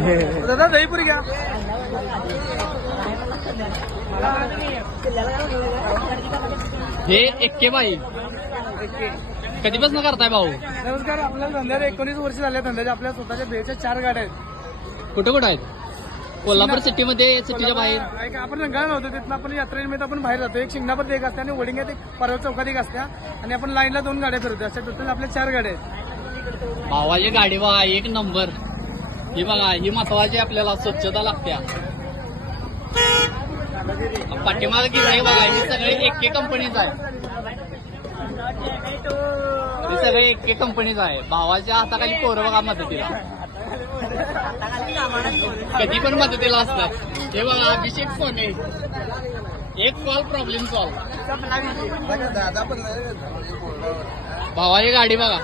दादा दहीपुरी घ्या. हे एक्के बाई कधीपासून करताय भाऊ? नमस्कार. आपल्याला धंद्याला 19 वर्ष झाले. धंद्याच्या आपल्या स्वतःच्या भेच्या 4 गाड्या आहेत. कुठं कुठं आहेत? कोल्हापूर सिटीमध्ये, सिटीच्या बाहेर? आपण रंगाळा नव्हतो तिथं आपण यात्रेनिमित्त आपण बाहेर जातो. एक शिंगणापूर एक असते आणि वडिंग्यात एक परवा चौकात एक असत्या आणि आपण लाईनला 2 गाड्या फिरतो. अशा टोटल आपल्या 4 गाड्या आहेत. भावाची गाडी बघा एक नंबर. ही बघा ही महत्वाची आपल्याला स्वच्छता लागत्या. पाठीमागे गिराईक बघा हे सगळे एके कंपनीच आहे. हे सगळे एके कंपनीच आहे. भावाच्या हाताखाली पोरं बघा मदतीला, कधी पण मदतीला असतात. हे बघा अभिषेक सोने, एक कॉल प्रॉब्लेम सॉल्व. भावाची गाडी बघा.